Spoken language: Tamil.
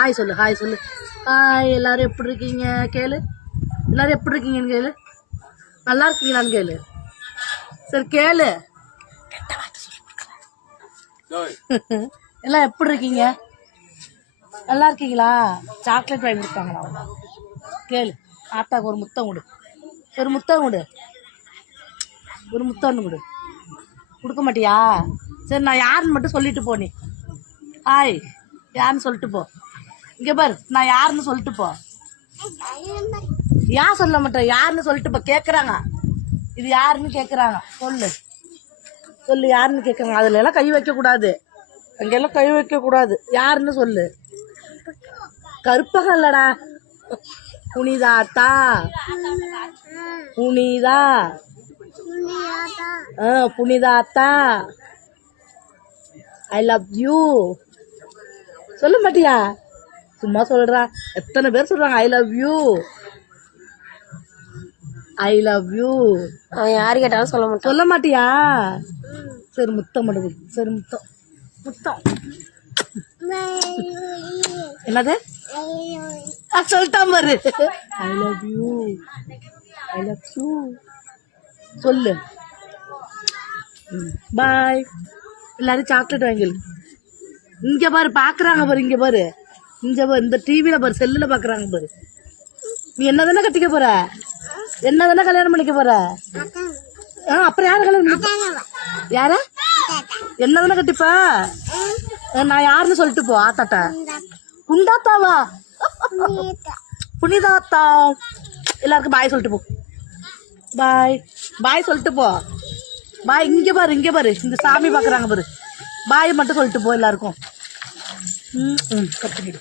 ஹாய் சொல்லு, ஹாய் சொல்லு. ஹாய், எல்லாரும் எப்படி இருக்கீங்க கேளு. எல்லாரும் எப்படி இருக்கீங்கன்னு கேளு. நல்லா இருக்கீங்களான்னு கேளு. சரி கேளு. எல்லாம் எப்படி இருக்கீங்க? நல்லா இருக்கீங்களா? சாக்லேட் வாங்கி கொடுத்தாங்களா அவங்க? கேளு. ஆத்தாக்கு ஒரு முத்தம் கொடு, ஒரு முத்தம் கொடு, ஒரு முத்தம் ஒன்று கொடு. கொடுக்க மாட்டியா? சரி, நான் யாருன்னு மட்டும் சொல்லிட்டு போ. நீ ஹாய் யாருன்னு சொல்லிட்டு போ. இங்கே பாரு, நான் யாருன்னு சொல்லிட்டு போ. ஏன் சொல்ல மாட்டேன்? யாருன்னு சொல்லிட்டு போ. கேட்குறாங்க, இது யாருன்னு கேட்குறாங்க. சொல்லு சொல்லு, யாருன்னு கேட்குறாங்க. அதுல எல்லாம் கை வைக்கக்கூடாது, அங்கெல்லாம் கை வைக்கக்கூடாது. யாருன்னு சொல்லு. கருப்பகம் இல்லடா, புனிதாத்தா. புனிதா, புனிதாத்தா. I love you. சொல்ல மாட்டியா? சும்மா சொல்றா. எத்தனை பேர் சொல்றாங்க I love you, I love you. அவன் யாரு கேட்டாலும் சொல்ல மாட்டான். சொல்ல மாட்டியா? சரி முத்தம் மட்டும். சரி முத்தம், முத்தம். என்னது? சொல்லிட்டான் பாரு. ஐ love you, I love you சொல்லு. பாய். எல்லாரும் சாக்லேட் வாங்கிடு. இங்க பாரு, பாக்குறாங்க பாரு. இங்க பாரு, இங்க பாரு, இந்த டிவில பாரு, செல்லுல பாக்குறாங்க பாரு. நீ என்னதானே கட்டிக்க போற? என்னதானே கல்யாணம் பண்ணிக்க போற? அப்புறம் யாரு கல்யாணம்? யார? என்னதானே கட்டிப்ப? நான் யாருன்னு சொல்லிட்டு போ. ஆத்தாட்ட. குண்டாத்தாவா? புனிதாத்தா. எல்லாருக்கும் பாய் சொல்லிட்டு போ. பாய், பாய் சொல்லிட்டு போ. பாய். இங்க பாரு, இங்க பாரு, இந்த சாமி பாக்குறாங்க பாரு. பாய் மட்டும் சொல்லிட்டு போ எல்லாருக்கும். கட் பண்ணிடு.